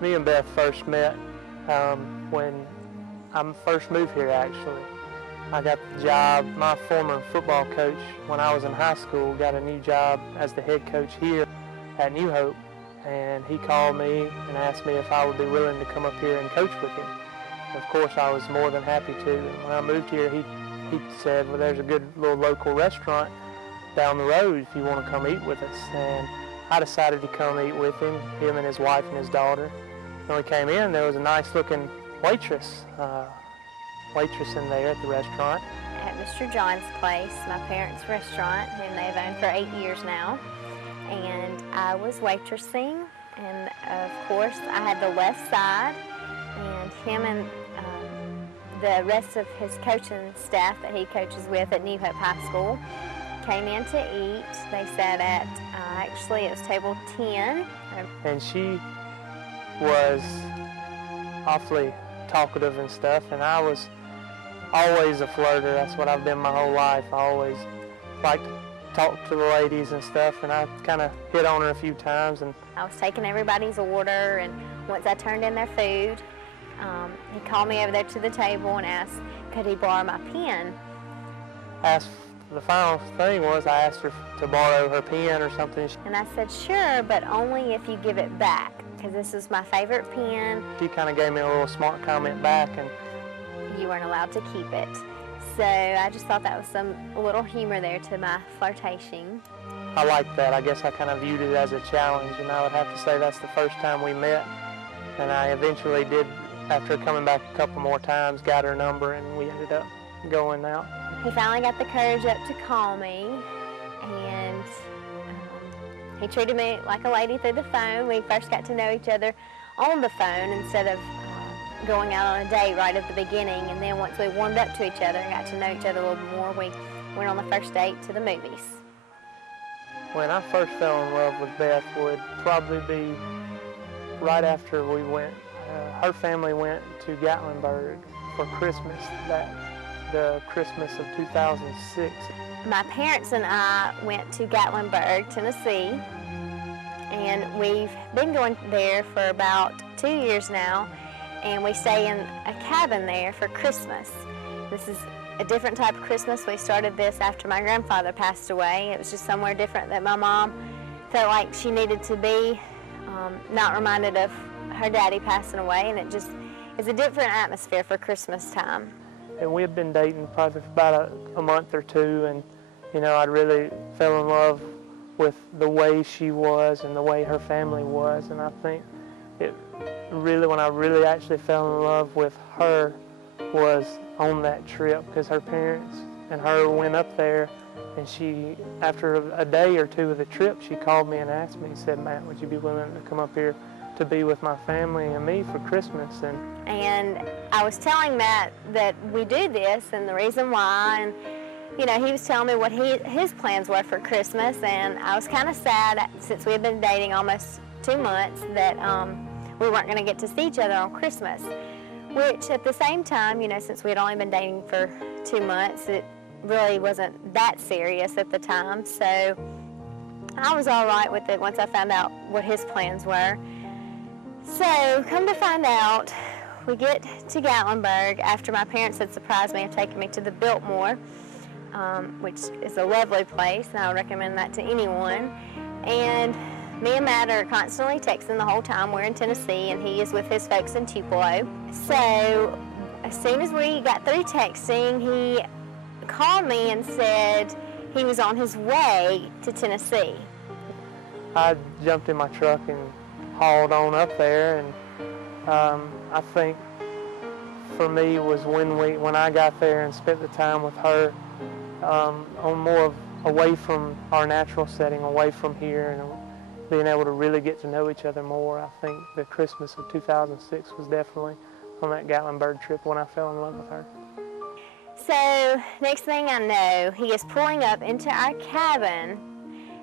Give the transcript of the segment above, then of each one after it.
Me and Beth first met when I first moved here, actually. I got the job, my former football coach, when I was in high school, got a new job as the head coach here at New Hope, and he called me and asked me if I would be willing to come up here and coach with him. Of course, I was more than happy to. And when I moved here, he said, well, there's a good little local restaurant down the road if you want to come eat with us. And I decided to come eat with him and his wife and his daughter. When we came in, there was a nice-looking waitress in there at the restaurant. At Mr. John's place, my parents' restaurant, and they've owned for 8 years now. And I was waitressing, and of course I had the left side, and him and the rest of his coaching staff that he coaches with at New Hope High School came in to eat. They sat at, actually it was table 10. And she was awfully talkative and stuff, and I was always a flirter. That's what I've been my whole life. I always liked to talk to the ladies and stuff, and I kind of hit on her a few times. And I was taking everybody's order, and once I turned in their food, he called me over there to the table and asked, could he borrow my pen? The final thing was I asked her to borrow her pen or something. And I said, sure, but only if you give it back, because this is my favorite pen. She kind of gave me a little smart comment back, and you weren't allowed to keep it. So I just thought that was some little humor there to my flirtation. I liked that. I guess I kind of viewed it as a challenge, and I would have to say that's the first time we met. And I eventually did, after coming back a couple more times, got her number, and we ended up going out. He finally got the courage up to call me, and he treated me like a lady through the phone. We first got to know each other on the phone instead of going out on a date right at the beginning, and then once we warmed up to each other and got to know each other a little more, we went on the first date to the movies. When I first fell in love with Beth would probably be right after we went, her family went to Gatlinburg for Christmas, the Christmas of 2006. My parents and I went to Gatlinburg, Tennessee, and we've been going there for about 2 years now, and we stay in a cabin there for Christmas. This is a different type of Christmas. We started this after my grandfather passed away. It was just somewhere different that my mom felt like she needed to be, not reminded of her daddy passing away, and it just is a different atmosphere for Christmas time. And we had been dating probably for about a month or two, and you know, I really fell in love with the way she was and the way her family was, and I think it really, when I really actually fell in love with her was on that trip, because her parents and her went up there, and she, after a day or two of the trip, she called me and asked me, said, Matt, would you be willing to come up here to be with my family and me for Christmas? And I was telling Matt that we do this and the reason why, and you know, he was telling me what his plans were for Christmas, and I was kind of sad since we had been dating almost 2 months that we weren't going to get to see each other on Christmas, which at the same time, you know, since we had only been dating for 2 months, it really wasn't that serious at the time, so I was all right with it once I found out what his plans were. So, come to find out, we get to Gatlinburg after my parents had surprised me and taken me to the Biltmore, which is a lovely place, and I would recommend that to anyone. And me and Matt are constantly texting the whole time. We're in Tennessee, and he is with his folks in Tupelo. So, as soon as we got through texting, he called me and said he was on his way to Tennessee. I jumped in my truck and hauled on up there, and I think for me was when I got there and spent the time with her on more of away from our natural setting, away from here, and being able to really get to know each other more. I think the Christmas of 2006 was definitely on that Gatlinburg trip when I fell in love with her. So next thing I know, he is pulling up into our cabin.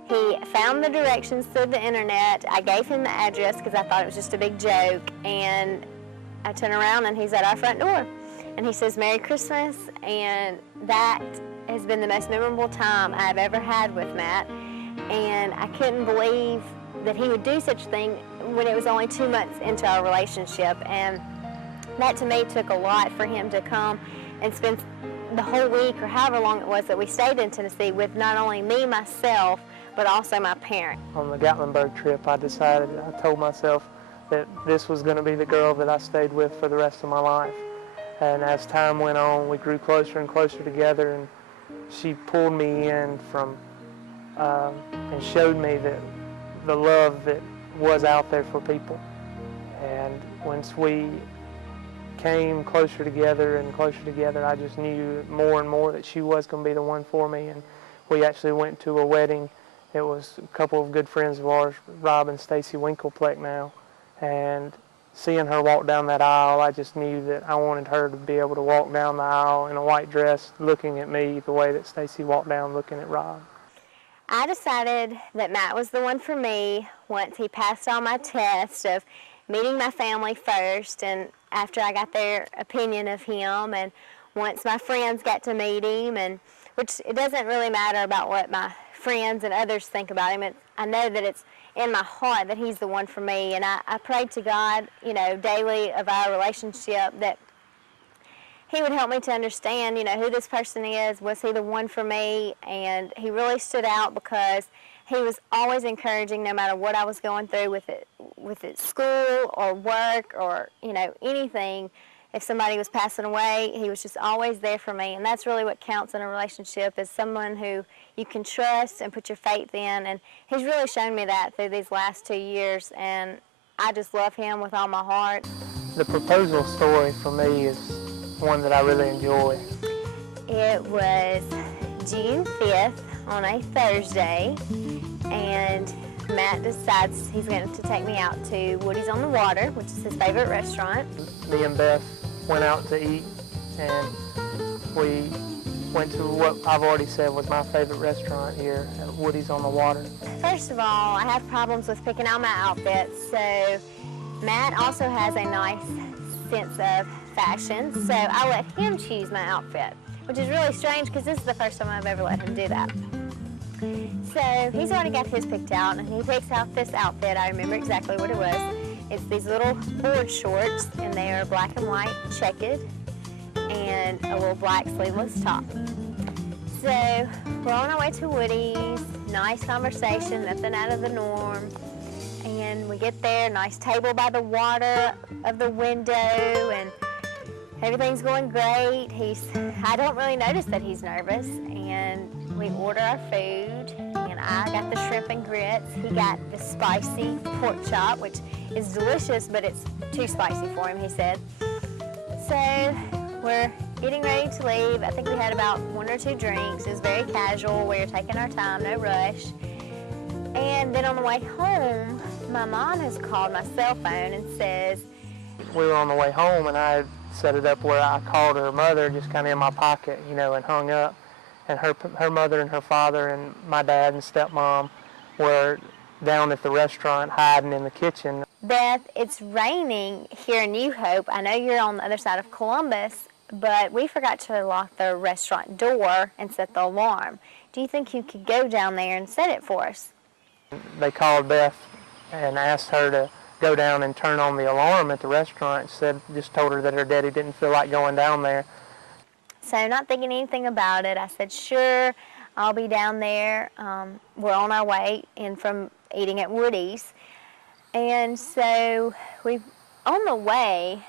He found the directions through the internet. I gave him the address because I thought it was just a big joke, and I turn around and he's at our front door. And he says, Merry Christmas, and that has been the most memorable time I've ever had with Matt. And I couldn't believe that he would do such a thing when it was only 2 months into our relationship. And that to me took a lot for him to come and spend the whole week or however long it was that we stayed in Tennessee with not only me, myself, but also my parents. On the Gatlinburg trip, I told myself that this was going to be the girl that I stayed with for the rest of my life. And as time went on, we grew closer and closer together, and she pulled me in and showed me that the love that was out there for people. And once we came closer together and closer together, I just knew more and more that she was going to be the one for me. And we actually went to a wedding. It was a couple of good friends of ours, Rob and Stacy Winklepleck now. And seeing her walk down that aisle, I just knew that I wanted her to be able to walk down the aisle in a white dress looking at me the way that Stacy walked down looking at Rob. I decided that Matt was the one for me once he passed all my tests of meeting my family first, and after I got their opinion of him, and once my friends got to meet him, and which it doesn't really matter about what my friends and others think about him. I know that it's in my heart that he's the one for me, and I prayed to God, daily of our relationship that he would help me to understand, who this person is. Was he the one for me? And he really stood out because he was always encouraging no matter what I was going through with it school or work or, anything. If somebody was passing away, he was just always there for me. And that's really what counts in a relationship, is someone who you can trust and put your faith in. And he's really shown me that through these last 2 years. And I just love him with all my heart. The proposal story for me is one that I really enjoy. It was June 5th on a Thursday, and Matt decides he's going to take me out to Woody's on the Water, which is his favorite restaurant. Me and Beth went out to eat, and we went to what I've already said was my favorite restaurant here at Woody's on the Water. First of all, I have problems with picking out my outfits, so Matt also has a nice sense of fashion, so I let him choose my outfit, which is really strange because this is the first time I've ever let him do that. So he's already got his picked out, and he picks out this outfit. I remember exactly what it was. It's these little board shorts, and they are black and white checkered, and a little black sleeveless top. So we're on our way to Woody's. Nice conversation, nothing out of the norm. And we get there, nice table by the water of the window, and everything's going great. I don't really notice that he's nervous, and we order our food, and I got the shrimp and grits. He got the spicy pork chop, which is delicious, but it's too spicy for him, he said. So we're getting ready to leave. I think we had about 1 or 2 drinks. It was very casual. We were taking our time, no rush. And then on the way home, my mom has called my cell phone and says, we were on the way home, and I had set it up where I called her mother just kind of in my pocket, and hung up. And her mother and her father and my dad and stepmom were down at the restaurant hiding in the kitchen. Beth, it's raining here in New Hope. I know you're on the other side of Columbus, but we forgot to lock the restaurant door and set the alarm. Do you think you could go down there and set it for us? They called Beth and asked her to go down and turn on the alarm at the restaurant. Just told her that her daddy didn't feel like going down there. So not thinking anything about it, I said, sure, I'll be down there. We're on our way in from eating at Woody's. And so on the way,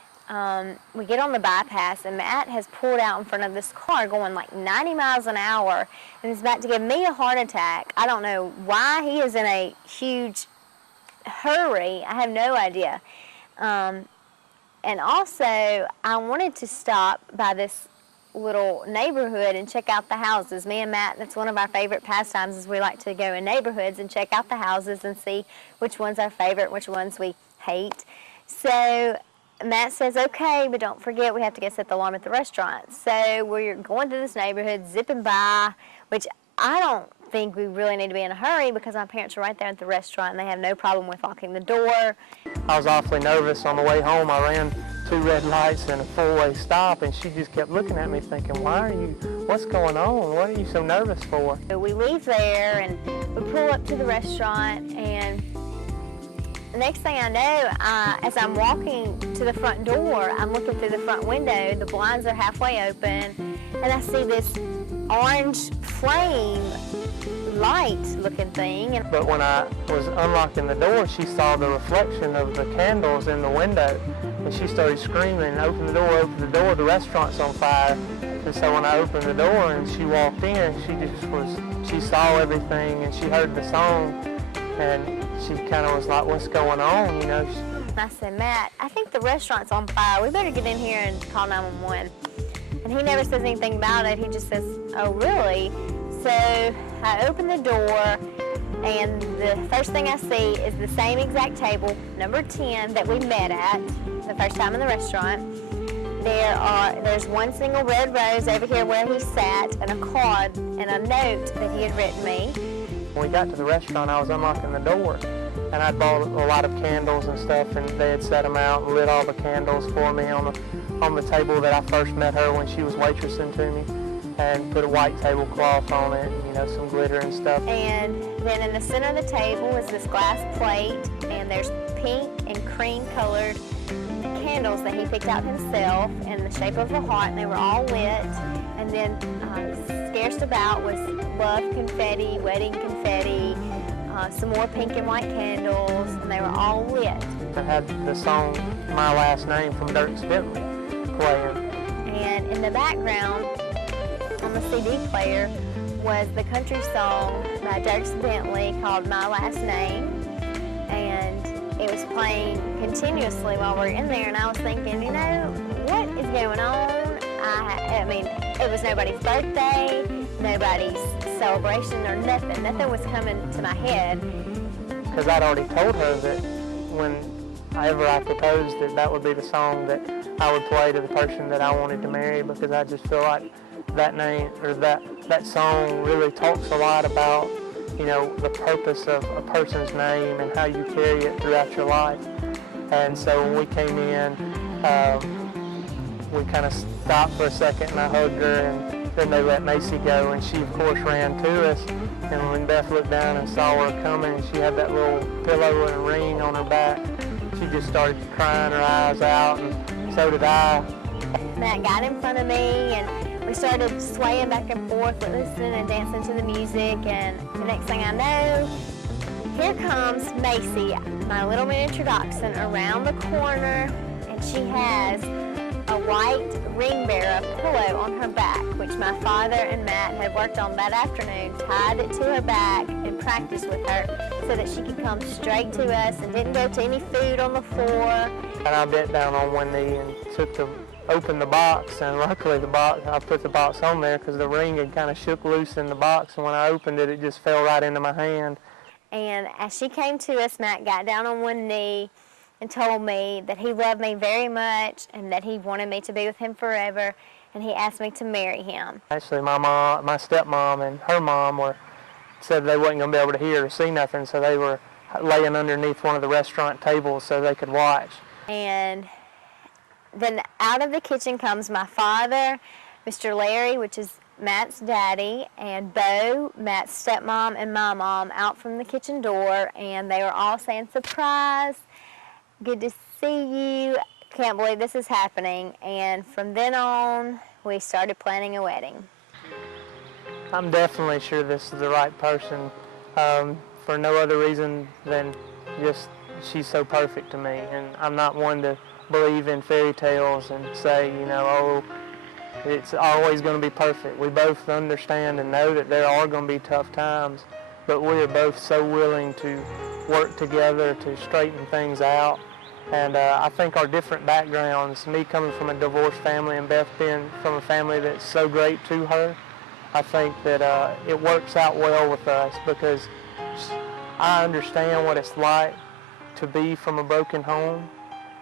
we get on the bypass, and Matt has pulled out in front of this car going like 90 miles an hour, and is about to give me a heart attack. I don't know why he is in a huge hurry. I have no idea. And also, I wanted to stop by this little neighborhood and check out the houses. Me and Matt, that's one of our favorite pastimes, is we like to go in neighborhoods and check out the houses and see which one's our favorite, which ones we hate. So Matt says, okay, but don't forget we have to go set the alarm at the restaurant. So we're going through this neighborhood, zipping by, which I don't think we really need to be in a hurry because my parents are right there at the restaurant and they have no problem with locking the door. I was awfully nervous on the way home. I ran 2 red lights and a 4-way stop, and she just kept looking at me thinking, what's going on? What are you so nervous for? So we leave there and we pull up to the restaurant, and The next thing I know, as I'm walking to the front door, I'm looking through the front window, the blinds are halfway open, and I see this orange flame light looking thing. But when I was unlocking the door, she saw the reflection of the candles in the window, and she started screaming, open the door, the restaurant's on fire. And so when I opened the door and she walked in, she saw everything and she heard the song, and she kind of was like, what's going on, you know? I said, Matt, I think the restaurant's on fire. We better get in here and call 911. And he never says anything about it. He just says, oh, really? So I open the door, and the first thing I see is the same exact table, number 10, that we met at the first time in the restaurant. There's one single red rose over here where he sat, and a card and a note that he had written me. When we got to the restaurant, I was unlocking the door, and I bought a lot of candles and stuff, and they had set them out and lit all the candles for me on the table that I first met her when she was waitressing to me, and put a white tablecloth on it, and, you know, some glitter and stuff. And then in the center of the table is this glass plate, and there's pink and cream colored candles that he picked out himself in the shape of a heart, and they were all lit. And then scarce about was love confetti, wedding confetti, some more pink and white candles, and they were all lit. I had the song My Last Name from Dierks Bentley playing. And in the background on the CD player was the country song by Dierks Bentley called My Last Name, and it was playing continuously while we were in there, and I was thinking, you know, what is going on? I mean, it was nobody's birthday, nobody's celebration or nothing. Nothing was coming to my head. Because I'd already told her that whenever I proposed that would be the song that I would play to the person that I wanted to marry, because I just feel like that name or that song really talks a lot about, you know, the purpose of a person's name and how you carry it throughout your life. And so when we came in, we kind of stopped for a second, and I hugged her, and then they let Macy go, and she of course ran to us. And when Beth looked down and saw her coming, and she had that little pillow and a ring on her back, she just started crying her eyes out, and so did I. Matt got in front of me, and we started swaying back and forth, listening and dancing to the music, and the next thing I know, here comes Macy, my little miniature dachshund, around the corner, and she has a white ring bearer pillow on her back, which my father and Matt had worked on that afternoon, tied it to her back and practiced with her so that she could come straight to us and didn't go to any food on the floor. And I bent down on one knee and opened the box, and luckily I put the box on there because the ring had kind of shook loose in the box, and when I opened it, it just fell right into my hand. And as she came to us, Matt got down on one knee and told me that he loved me very much and that he wanted me to be with him forever, and he asked me to marry him. Actually, my stepmom and her mom said they wasn't going to be able to hear or see nothing, so they were laying underneath one of the restaurant tables so they could watch. And then out of the kitchen comes my father, Mr. Larry, which is Matt's daddy, and Bo, Matt's stepmom, and my mom out from the kitchen door, and they were all saying, surprise, good to see you, can't believe this is happening. And from then on, we started planning a wedding. I'm definitely sure this is the right person, for no other reason than just she's so perfect to me, and I'm not one to believe in fairy tales and say, you know, oh, it's always going to be perfect. We both understand and know that there are going to be tough times, but we are both so willing to work together to straighten things out. And I think our different backgrounds, me coming from a divorced family and Beth being from a family that's so great to her, I think that it works out well with us because I understand what it's like to be from a broken home,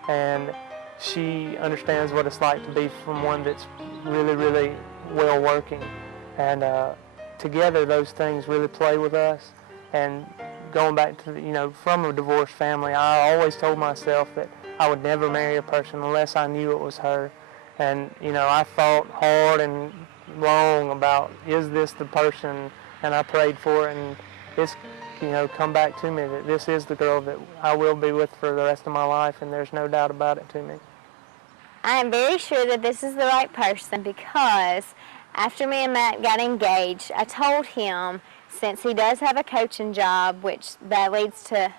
and she understands what it's like to be from one that's really, really well working. And together those things really play with us. And going back to, you know, from a divorced family, I always told myself that I would never marry a person unless I knew it was her. And, you know, I thought hard and long about, is this the person? And I prayed for it, and it's, come back to me that this is the girl that I will be with for the rest of my life, and there's no doubt about it to me. I am very sure that this is the right person because after me and Matt got engaged, I told him, since he does have a coaching job, which that leads to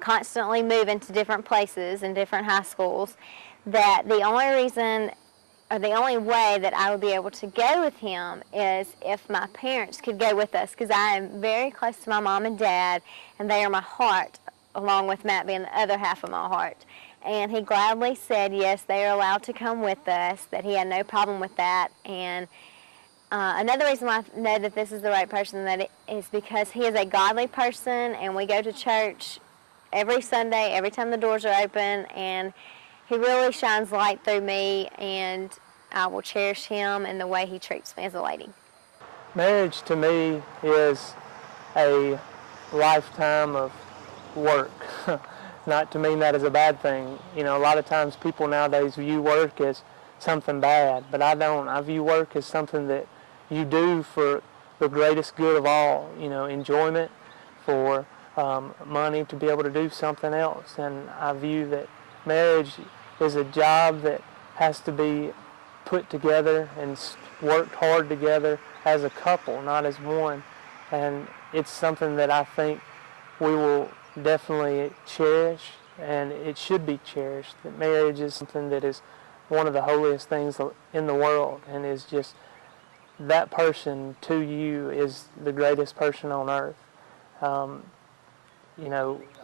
constantly moving to different places and different high schools, that the only reason or the only way that I would be able to go with him is if my parents could go with us, because I am very close to my mom and dad, and they are my heart, along with Matt being the other half of my heart. And he gladly said yes, they are allowed to come with us, that he had no problem with that. And another reason why I know that this is the right person is because he is a godly person, and we go to church every Sunday, every time the doors are open, and he really shines light through me, and I will cherish him and the way he treats me as a lady. Marriage to me is a lifetime of work. Not to mean that as a bad thing. A lot of times people nowadays view work as something bad, but I don't. I view work as something that you do for the greatest good of all, enjoyment, for money, to be able to do something else. And I view that marriage is a job that has to be put together and worked hard together as a couple, not as one. And it's something that I think we will definitely cherish, and it should be cherished. That marriage is something that is one of the holiest things in the world, and is just that person to you is the greatest person on earth. A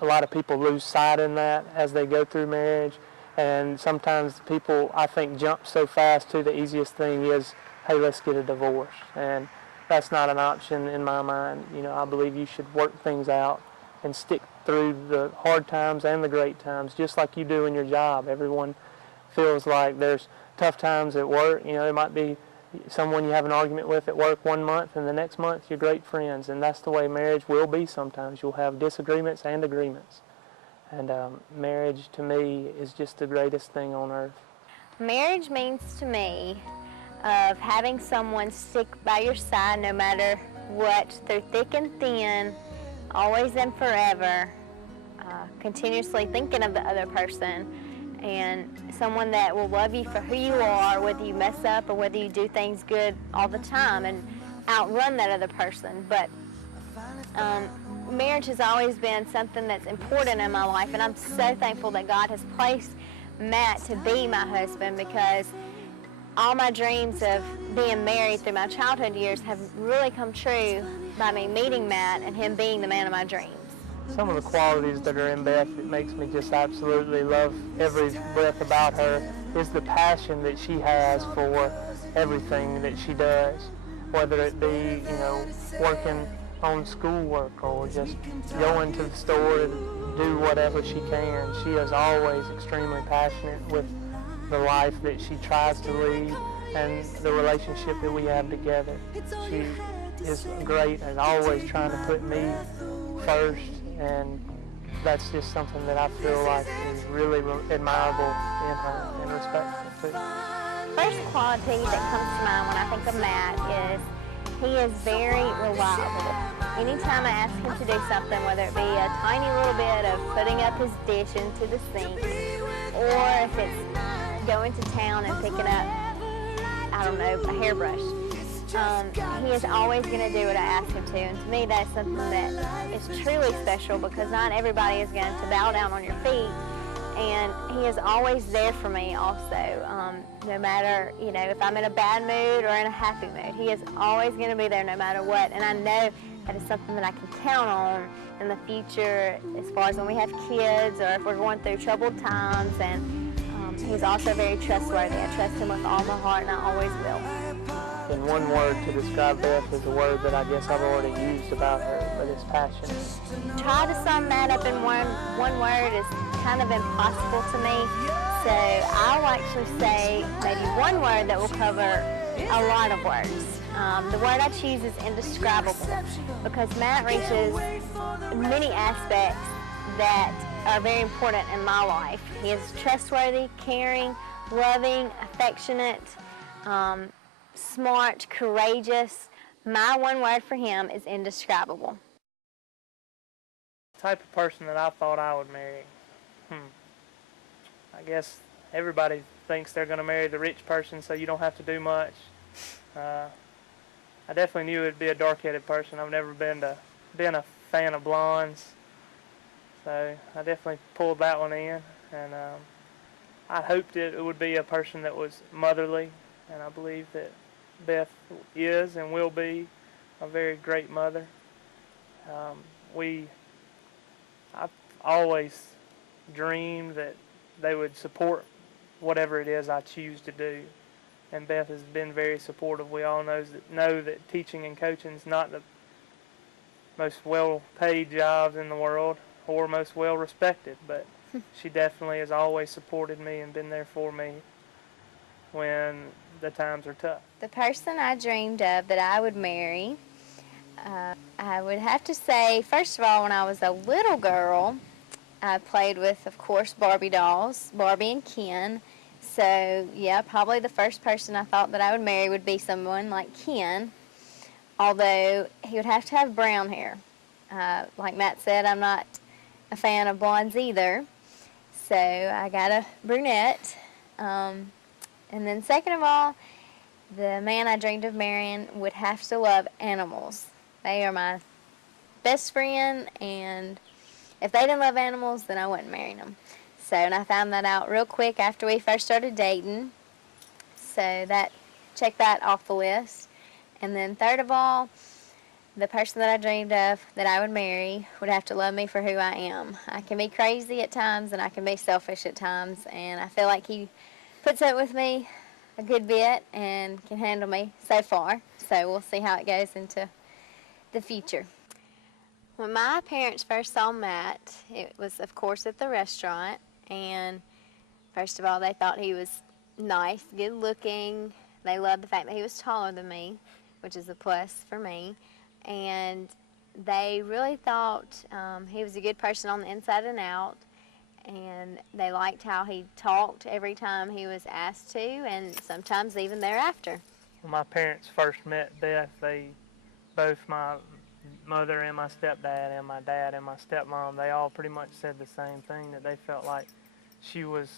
lot of people lose sight in that as they go through marriage, and sometimes people, I think, jump so fast to the easiest thing is, hey, let's get a divorce. And that's not an option in my mind. I believe you should work things out and stick through the hard times and the great times, just like you do in your job. Everyone feels like there's tough times at work. There might be someone you have an argument with at work one month, and the next month you're great friends, and that's the way marriage will be sometimes. You'll have disagreements and agreements. And marriage to me is just the greatest thing on earth. Marriage means to me of having someone stick by your side no matter what, through thick and thin, always and forever, continuously thinking of the other person, and someone that will love you for who you are, whether you mess up or whether you do things good all the time, and outrun that other person. But marriage has always been something that's important in my life, and I'm so thankful that God has placed Matt to be my husband, because all my dreams of being married through my childhood years have really come true by me meeting Matt and him being the man of my dreams. Some of the qualities that are in Beth that makes me just absolutely love every breath about her is the passion that she has for everything that she does, whether it be, working on schoolwork or just going to the store to do whatever she can. She is always extremely passionate with the life that she tries to lead and the relationship that we have together. She is great and always trying to put me first, and that's just something that I feel like is really admirable in her and respectful too. First quality that comes to mind when I think of Matt is he is very reliable. Anytime I ask him to do something, whether it be a tiny little bit of putting up his dish into the sink, or if it's going to town and picking up, I don't know, a hairbrush, he is always going to do what I ask him to. And to me, that's something that is truly special, because not everybody is going to bow down on your feet. And he is always there for me also, no matter, if I'm in a bad mood or in a happy mood. He is always going to be there no matter what. And I know that is something that I can count on in the future, as far as when we have kids or if we're going through troubled times. And he's also very trustworthy. I trust him with all my heart, and I always will. In one word to describe Beth is a word that I guess I've already used about her, but it's passion. Try to sum that up in one word is kind of impossible to me. So I'll actually say maybe one word that will cover a lot of words. The word I choose is indescribable, because Matt reaches many aspects that are very important in my life. He is trustworthy, caring, loving, affectionate, smart, courageous. My one word for him is indescribable. Type of person that I thought I would marry. I guess everybody thinks they're going to marry the rich person so you don't have to do much. I definitely knew it would be a dark-headed person. I've never been a fan of blondes, so I definitely pulled that one in. And I hoped it would be a person that was motherly, and I believe that Beth is and will be a very great mother. I've always dreamed that they would support whatever it is I choose to do, and Beth has been very supportive. We all know that teaching and coaching is not the most well-paid jobs in the world or most well-respected, but she definitely has always supported me and been there for me when the times are tough. The person I dreamed of that I would marry, I would have to say, first of all, when I was a little girl, I played with, of course, Barbie dolls, Barbie and Ken. So, yeah, probably the first person I thought that I would marry would be someone like Ken, although he would have to have brown hair. Like Matt said, I'm not a fan of blondes either, so I got a brunette. And then second of all, the man I dreamed of marrying would have to love animals. They are my best friend, and if they didn't love animals, then I wouldn't marry them. So, and I found that out real quick after we first started dating. So check that off the list. And then third of all, the person that I dreamed of that I would marry would have to love me for who I am. I can be crazy at times, and I can be selfish at times, and I feel like he puts up with me a good bit and can handle me so far. So we'll see how it goes into the future. When my parents first saw Matt, it was, of course, at the restaurant. And first of all, they thought he was nice, good looking. They loved the fact that he was taller than me, which is a plus for me. And they really thought he was a good person on the inside and out. And they liked how he talked every time he was asked to, and sometimes even thereafter. When my parents first met Beth, both my mother and my stepdad and my dad and my stepmom, they all pretty much said the same thing, that they felt like she was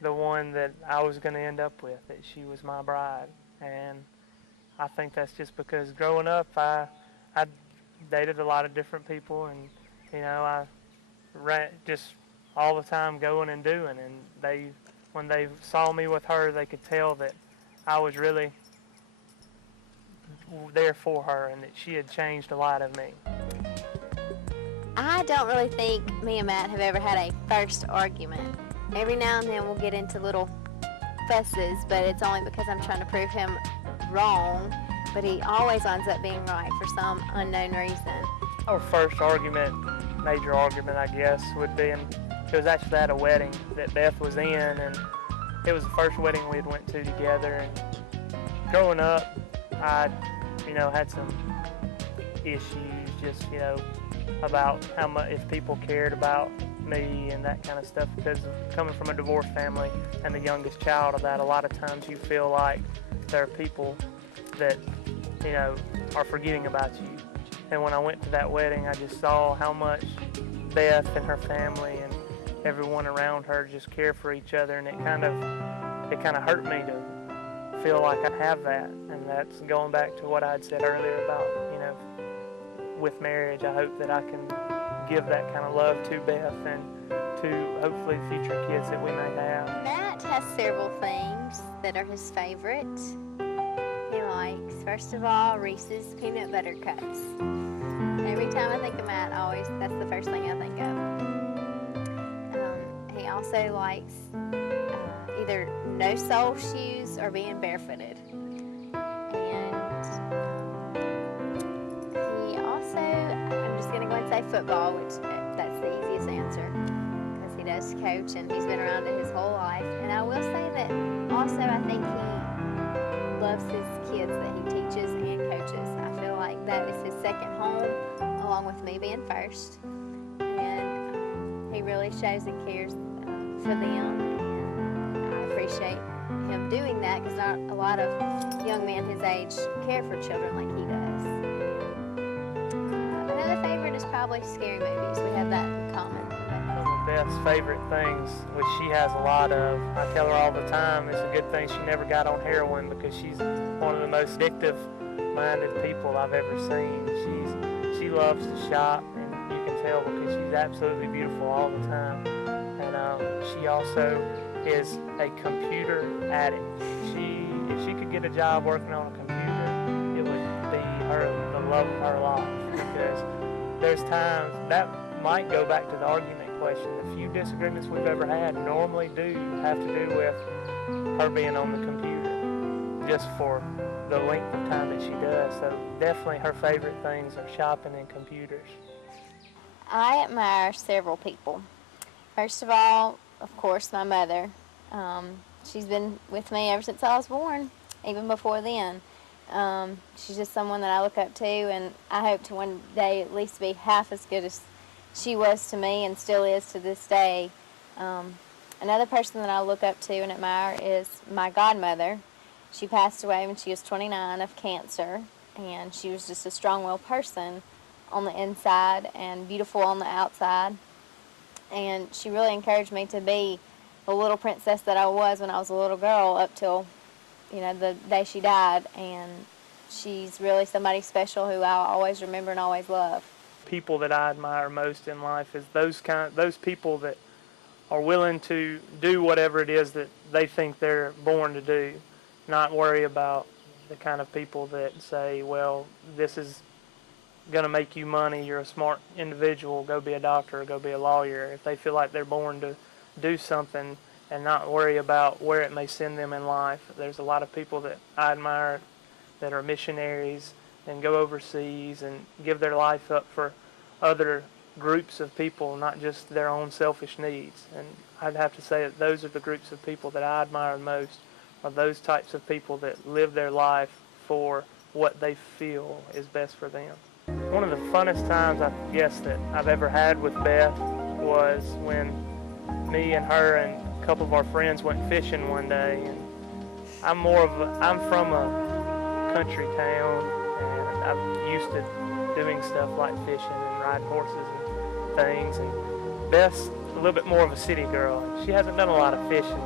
the one that I was going to end up with, that she was my bride. And I think that's just because growing up, I dated a lot of different people, and, I ran just all the time going and doing, and when they saw me with her, they could tell that I was really there for her and that she had changed a lot of me. I don't really think me and Matt have ever had a first argument. Every now and then we'll get into little fusses, but it's only because I'm trying to prove him wrong, but he always ends up being right for some unknown reason. Our first major argument, I guess, would be, and it was actually at a wedding that Beth was in, and it was the first wedding we went to together. And growing up, I, had some issues, just, about how much, if people cared about me and that kind of stuff, because coming from a divorced family and the youngest child of that, a lot of times you feel like there are people that, are forgetting about you. And when I went to that wedding, I just saw how much Beth and her family and everyone around her just care for each other, and it kind of hurt me to feel like I have that. And that's going back to what I had said earlier about, with marriage, I hope that I can give that kind of love to Beth and to hopefully future kids that we may have. Matt has several things that are his favorite. He likes, first of all, Reese's peanut butter cups. Every time I think of Matt, that's the first thing I think of. He also likes either no-sole shoes or being barefooted. Say football, which that's the easiest answer, because he does coach and he's been around it his whole life. And I will say that also I think he loves his kids that he teaches and coaches. I feel like that is his second home, along with me being first. And he really shows and cares for them, and I appreciate him doing that, because not a lot of young men his age care for children like he does. Another favorite is probably probably scary movies. We have that in common. One of Beth's favorite things, which she has a lot of, I tell her all the time, it's a good thing she never got on heroin because she's one of the most addictive-minded people I've ever seen. She loves to shop, and you can tell because she's absolutely beautiful all the time. And she also is a computer addict. If she could get a job working on a computer, it would be the love of her life, because there's times that might go back to the argument question. The few disagreements we've ever had normally do have to do with her being on the computer, just for the length of time that she does. So definitely her favorite things are shopping and computers. I admire several people. First of all, of course, my mother. She's been with me ever since I was born, even before then. She's just someone that I look up to, and I hope to one day at least be half as good as she was to me and still is to this day. Another person that I look up to and admire is my godmother. She passed away when she was 29 of cancer, and she was just a strong-willed person on the inside and beautiful on the outside. And she really encouraged me to be the little princess that I was when I was a little girl up till, the day she died. And she's really somebody special who I'll always remember and always love. People that I admire most in life is those people that are willing to do whatever it is that they think they're born to do, not worry about the kind of people that say, well, this is going to make you money, you're a smart individual, go be a doctor, go be a lawyer. If they feel like they're born to do something and not worry about where it may send them in life. There's a lot of people that I admire that are missionaries and go overseas and give their life up for other groups of people, not just their own selfish needs. And I'd have to say that those are the groups of people that I admire most, are those types of people that live their life for what they feel is best for them. One of the funnest times I guess that I've ever had with Beth was when me and her and a couple of our friends went fishing one day. And I'm from a country town, and I'm used to doing stuff like fishing and riding horses and things. And Beth's a little bit more of a city girl. She hasn't done a lot of fishing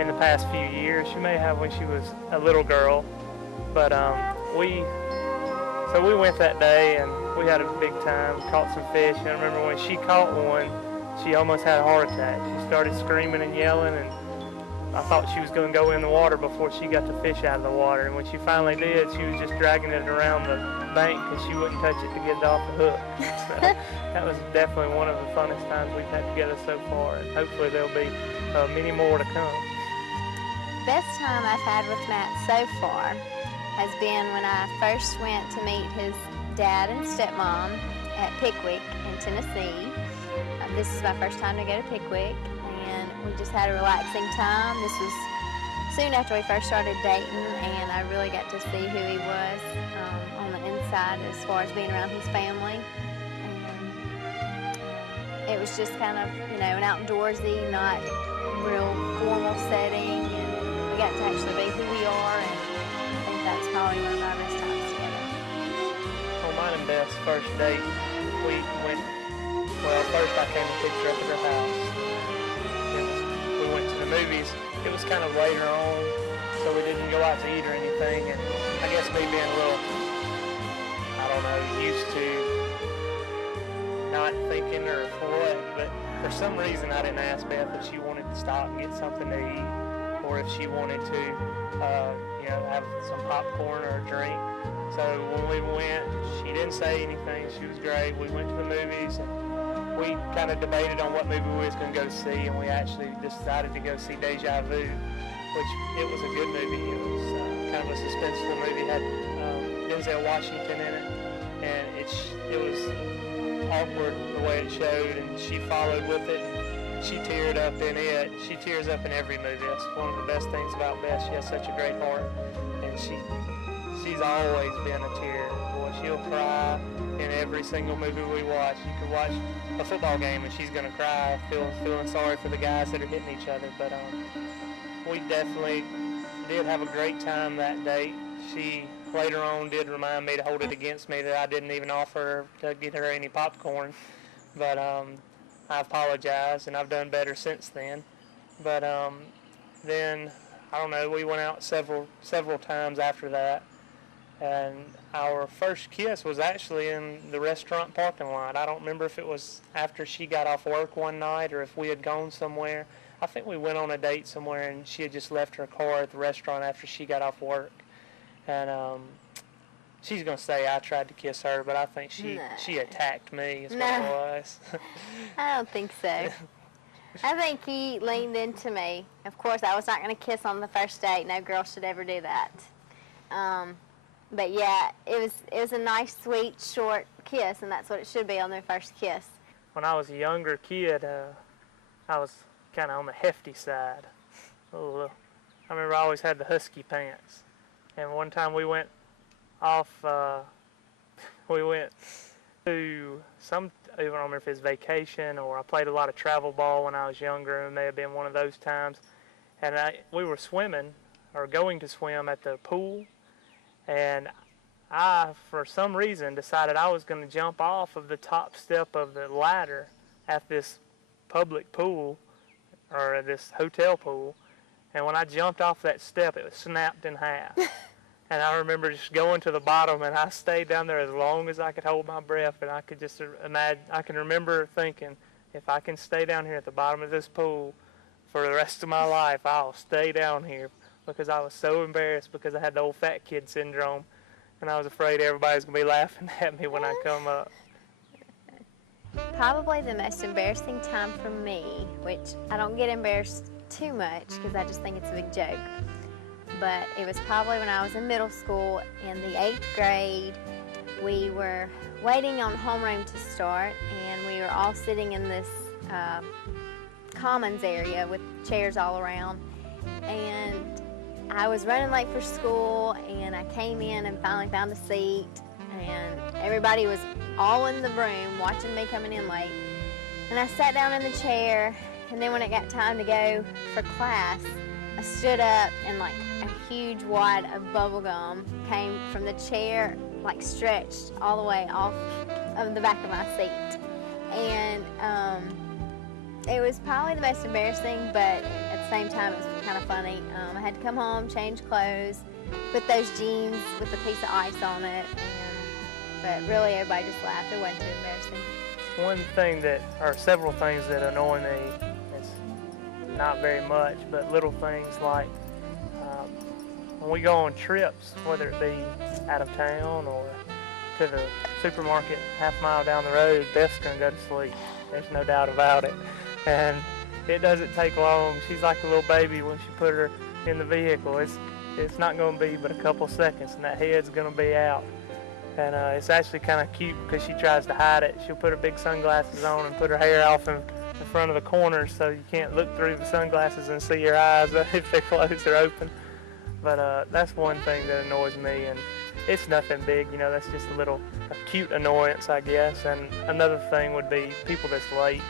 in the past few years. She may have when she was a little girl, but we went that day and we had a big time, caught some fish. And I remember when she caught one, she almost had a heart attack. She started screaming and yelling, and I thought she was going to go in the water before she got the fish out of the water. And when she finally did, she was just dragging it around the bank because she wouldn't touch it to get it off the hook. So that was definitely one of the funnest times we've had together so far, and hopefully there'll be many more to come. Best time I've had with Matt so far has been when I first went to meet his dad and stepmom at Pickwick in Tennessee. This is my first time to go to Pickwick, and we just had a relaxing time. This was soon after we first started dating, and I really got to see who he was on the inside as far as being around his family. And it was just kind of, an outdoorsy, not real formal setting, and we got to actually be who we are, and I think that's probably one of our best times together. On mine and Beth's first date, first I came and picked her up at her house. Then we went to the movies. It was kind of later on, so we didn't go out to eat or anything. And I guess me being a little, used to not thinking or what, but for some reason I didn't ask Beth if she wanted to stop and get something to eat, or if she wanted to, have some popcorn or a drink. So when we went, she didn't say anything. She was great. We went to the movies, and we kind of debated on what movie we was going to go see, and we actually decided to go see Deja Vu, which it was a good movie. It was kind of a suspenseful movie. It had Denzel Washington in it, and it was awkward the way it showed, and she followed with it. She teared up in it. She tears up in every movie. That's one of the best things about Beth. She has such a great heart, and she's always been a tear. Boy, she'll cry in every single movie we watch. You could watch a football game and she's gonna cry, feeling sorry for the guys that are hitting each other. But we definitely did have a great time that date. She later on did remind me to hold it against me that I didn't even offer to get her any popcorn. But I apologized, and I've done better since then. But then, I don't know, we went out several times after that. And our first kiss was actually in the restaurant parking lot. I don't remember if it was after she got off work one night or if we had gone somewhere. I think we went on a date somewhere and she had just left her car at the restaurant after she got off work. And she's going to say I tried to kiss her, but I think she attacked me is what it was. I don't think so. I think he leaned into me. Of course, I was not going to kiss on the first date. No girl should ever do that. But yeah, it was a nice, sweet, short kiss, and that's what it should be on their first kiss. When I was a younger kid, I was kind of on the hefty side. I remember I always had the husky pants. And one time we went off, we went to I don't remember if it was vacation or I played a lot of travel ball when I was younger. It may have been one of those times. And we were swimming, or going to swim at the pool. And I, for some reason, decided I was going to jump off of the top step of the ladder at this public pool, or this hotel pool. And when I jumped off that step, it was snapped in half. And I remember just going to the bottom, and I stayed down there as long as I could hold my breath. And I could just imagine, I can remember thinking, if I can stay down here at the bottom of this pool for the rest of my life, I'll stay down here. Because I was so embarrassed because I had the old fat kid syndrome, and I was afraid everybody was going to be laughing at me when I come up. Probably the most embarrassing time for me, which I don't get embarrassed too much because I just think it's a big joke, but it was probably when I was in middle school in the 8th grade. We were waiting on homeroom to start, and we were all sitting in this commons area with chairs all around, and I was running late for school, and I came in and finally found a seat, and everybody was all in the room watching me coming in late. And I sat down in the chair, and then when it got time to go for class, I stood up, and like a huge wad of bubble gum came from the chair, like stretched all the way off of the back of my seat. And it was probably the most embarrassing, but at the same time it was kind of funny. I had to come home, change clothes, put those jeans with a piece of ice on it, but really everybody just laughed. It wasn't too embarrassing. One thing or several things that annoy me, it's not very much, but little things like when we go on trips, whether it be out of town or to the supermarket half mile down the road, Beth's gonna go to sleep. There's no doubt about it. And it doesn't take long. She's like a little baby when she put her in the vehicle. It's not going to be but a couple seconds, and that head's going to be out. And it's actually kind of cute because she tries to hide it. She'll put her big sunglasses on and put her hair off in front of the corners so you can't look through the sunglasses and see her eyes if they're closed or open. But that's one thing that annoys me, and it's nothing big. That's just a cute annoyance, I guess. And another thing would be people that's late.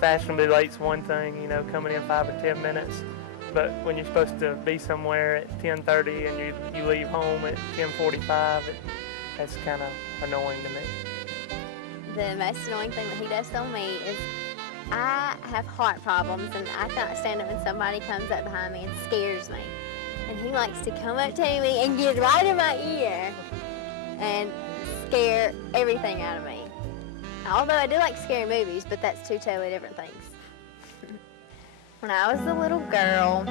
Fashionably late's one thing, coming in 5 or 10 minutes. But when you're supposed to be somewhere at 10:30 and you leave home at 10:45, that's kind of annoying to me. The most annoying thing that he does to me is I have heart problems, and I can't stand it when somebody comes up behind me and scares me. And he likes to come up to me and get right in my ear and scare everything out of me. Although I do like scary movies, but that's two totally different things. When I was a little girl,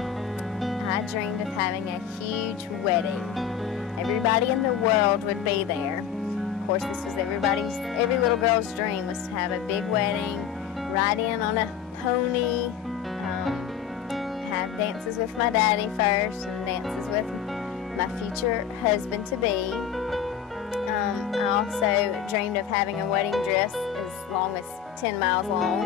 I dreamed of having a huge wedding. Everybody in the world would be there. Of course, this was every little girl's dream, was to have a big wedding, ride in on a pony, have dances with my daddy first, and dances with my future husband-to-be. I also dreamed of having a wedding dress as long as 10 miles long,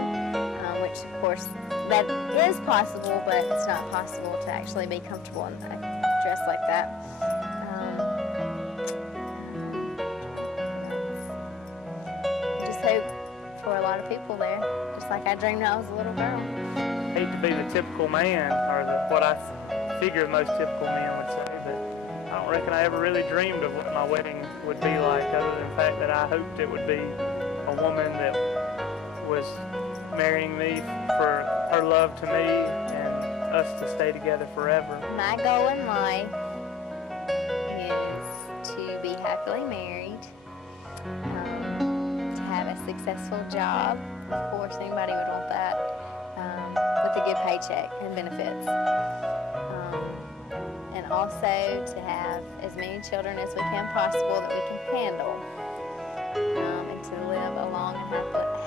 which of course that is possible, but it's not possible to actually be comfortable in a dress like that. I just hope for a lot of people there, just like I dreamed I was a little girl. I hate to be the typical man, or what I figure most typical men would say, but don't reckon I ever really dreamed of what my wedding would be like, other than the fact that I hoped it would be a woman that was marrying me for her love to me and us to stay together forever. My goal in life is to be happily married, to have a successful job. Of course, anybody would want that, with a good paycheck and benefits. And also to have as many children as we can possible that we can handle, and to live a long and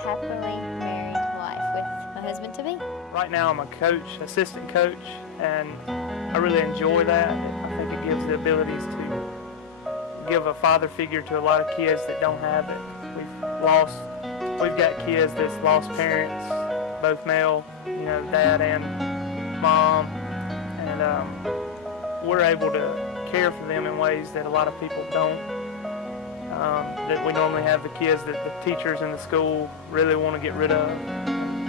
happily married life with my husband-to-be. Right now I'm a coach, assistant coach, and I really enjoy that. I think it gives the abilities to give a father figure to a lot of kids that don't have it. We've got kids that's lost parents, both male, dad and mom, and we're able to care for them in ways that a lot of people don't. That we normally have the kids that the teachers in the school really want to get rid of.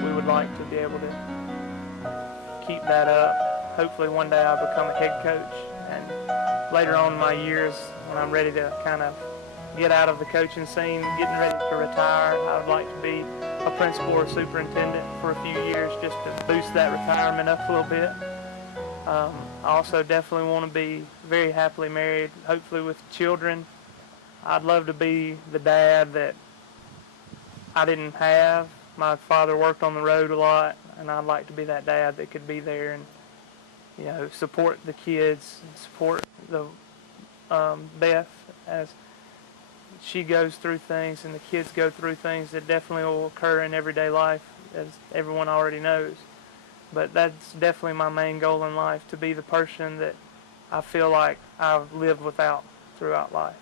We would like to be able to keep that up. Hopefully one day I'll become a head coach, and later on in my years, when I'm ready to kind of get out of the coaching scene, getting ready to retire, I would like to be a principal or superintendent for a few years just to boost that retirement up a little bit. I also definitely want to be very happily married, hopefully with children. I'd love to be the dad that I didn't have. My father worked on the road a lot, and I'd like to be that dad that could be there and support the kids, support the Beth as she goes through things and the kids go through things that definitely will occur in everyday life, as everyone already knows. But that's definitely my main goal in life, to be the person that I feel like I've lived without throughout life.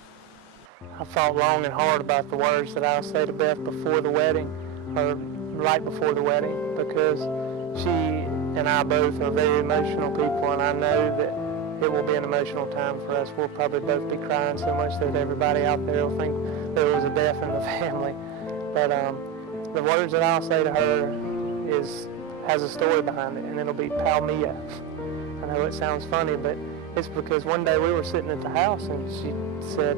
I thought long and hard about the words that I'll say to Beth before the wedding, or right before the wedding, because she and I both are very emotional people, and I know that it will be an emotional time for us. We'll probably both be crying so much that everybody out there will think there was a death in the family. But the words that I'll say to her has a story behind it, and it'll be Palmia. I know it sounds funny, but it's because one day we were sitting at the house and she said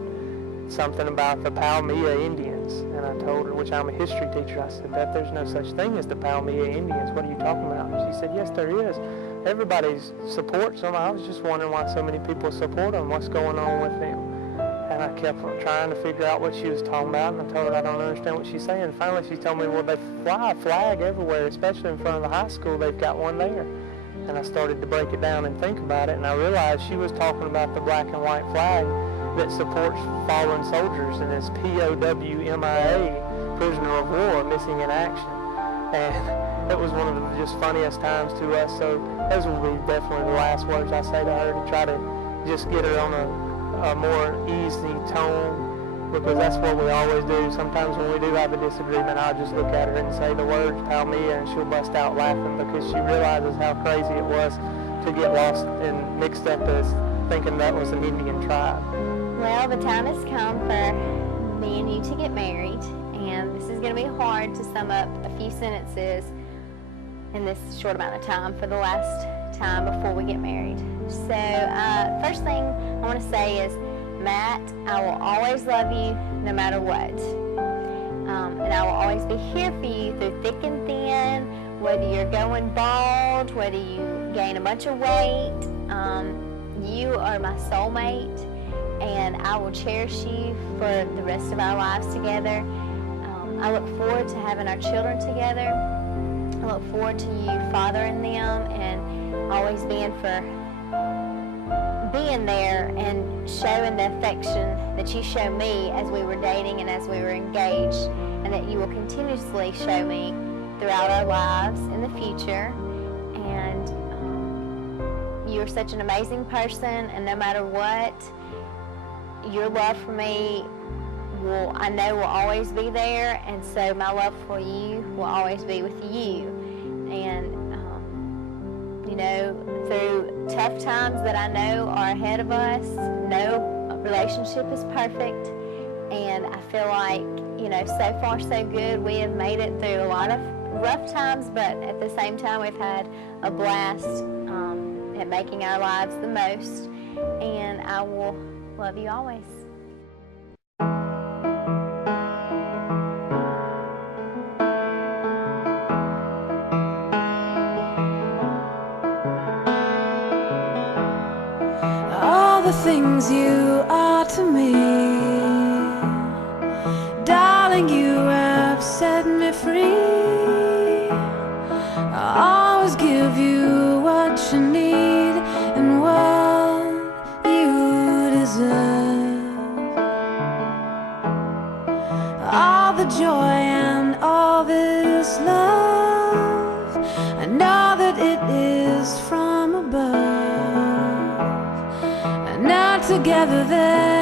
something about the Palmia Indians, and I told her, which I'm a history teacher, I said, Beth, there's no such thing as the Palmia Indians. What are you talking about? And she said, yes, there is. Everybody supports them. I was just wondering why so many people support them. What's going on with them? And I kept trying to figure out what she was talking about, and I told her I don't understand what she's saying. And finally she told me, well, they fly a flag everywhere, especially in front of the high school. They've got one there. And I started to break it down and think about it, and I realized she was talking about the black and white flag that supports fallen soldiers, and it's POWMIA, prisoner of war, missing in action. And it was one of the just funniest times to us, so those will be definitely the last words I say to her, to try to just get her on a more easy tone, because that's what we always do. Sometimes when we do have a disagreement, I'll just look at her and say the words Palmia, and she'll bust out laughing because she realizes how crazy it was to get lost and mixed up as thinking that was an Indian tribe. Well, the time has come for me and you to get married, and this is going to be hard to sum up a few sentences in this short amount of time for the last time before we get married. So, first thing I want to say is, Matt, I will always love you no matter what. And I will always be here for you through thick and thin, whether you're going bald, whether you gain a bunch of weight. You are my soulmate, and I will cherish you for the rest of our lives together. I look forward to having our children together. I look forward to you fathering them and always being there and showing the affection that you show me as we were dating and as we were engaged, and that you will continuously show me throughout our lives in the future. And you're such an amazing person, and no matter what, your love for me I know will always be there, and so my love for you will always be with you. And through tough times that I know are ahead of us, no relationship is perfect, and I feel like, so far so good. We have made it through a lot of rough times, but at the same time we've had a blast at making our lives the most. and I will love you always. All the things you are to me, darling, you have set me free. I'll always give you what you need and what you deserve. All the joy and all this love, I know that it is from above. Now together there